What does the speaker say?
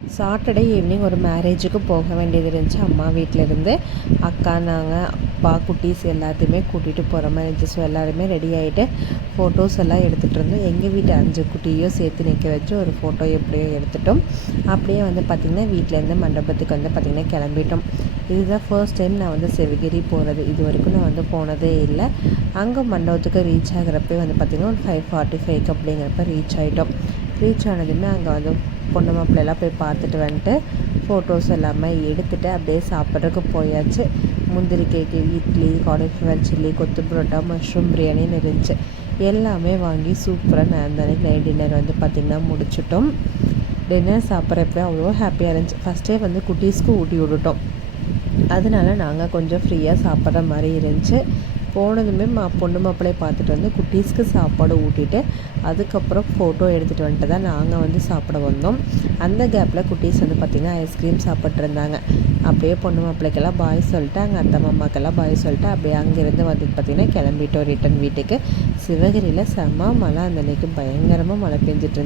Saturday evening ஒரு மேரேஜுக்கு போக வேண்டியது இருந்துச்சு. அம்மா வீட்டிலேருந்து அக்கா நாங்கள் அப்பா குட்டீஸ் எல்லாத்தையுமே கூட்டிகிட்டு போகிற மாதிரி இருந்துச்சு. ஸோ எல்லாருமே ரெடி ஆகிட்டு ஃபோட்டோஸ் எல்லாம் எடுத்துகிட்டு இருந்தோம். எங்கள் வீட்டு அஞ்சு குட்டியோ சேர்த்து நிற்க வச்சு ஒரு ஃபோட்டோ எப்படியோ எடுத்துட்டோம். அப்படியே வந்து பார்த்திங்கன்னா வீட்டிலேருந்து மண்டபத்துக்கு வந்து பார்த்திங்கன்னா கிளம்பிட்டோம். இதுதான் ஃபர்ஸ்ட் டைம் நான் வந்து சிவகிரி போகிறது இது வரைக்கும் நான் வந்து போனதே இல்லை. அங்கே மண்டபத்துக்கு ரீச் ஆகிறப்ப வந்து பார்த்திங்கன்னா ஒரு ஃபைவ் ஃபார்ட்டி ஃபைவ் அப்படிங்கிறப்ப ரீச் ஆகிட்டோம் ரீச் ஆனதுமே அங்கே வந்து பொண்ணு மாப்பிள்ளையெல்லாம் போய் பார்த்துட்டு வந்துட்டு ஃபோட்டோஸ் எல்லாமே எடுத்துகிட்டு அப்படியே சாப்பிட்றதுக்கு போயாச்சு. முந்திரி கேக்கு இட்லி காலிஃப்ளவர் சில்லி கொத்து புரோட்டா மஷ்ரூம் பிரியாணின்னு இருந்துச்சு. எல்லாமே வாங்கி சூப்பராக நான் அன்றைக்கி நைட் டின்னர் வந்து பார்த்திங்கன்னா முடிச்சிட்டோம். டின்னர் சாப்பிட்றப்ப அவ்வளோ ஹாப்பியாக இருந்துச்சு. ஃபஸ்ட்டே வந்து குட்டீஸ்க்கு ஊட்டி விட்டுட்டோம். அதனால நாங்கள் கொஞ்சம் ஃப்ரீயாக சாப்பிட்ற மாதிரி இருந்துச்சு. போனதுமே மா பொண்ணு மாப்பிள்ளையை பார்த்துட்டு வந்து குட்டீஸ்க்கு சாப்பாடு ஊட்டிட்டு அதுக்கப்புறம் ஃபோட்டோ எடுத்துகிட்டு வந்துட்டு தான் நாங்கள் வந்து சாப்பிட வந்தோம். அந்த கேப்பில் குட்டீஸ் வந்து பார்த்திங்கன்னா ஐஸ்கிரீம் சாப்பிட்ருந்தாங்க அப்படியே பொண்ணு மாப்பிள்ளைக்கெல்லாம் பாய் சொல்லிட்டு அங்கே அத்தை மாமாக்கெல்லாம் பாய் சொல்லிட்டு அப்படியே அங்கேருந்து வந்து பார்த்திங்கன்னா கிளம்பிட்டோம் ரிட்டன் வீட்டுக்கு. சிவகிரியில் செம்ம மழை அந்த அன்றைக்கி பயங்கரமாக மழை பெஞ்சிட்டு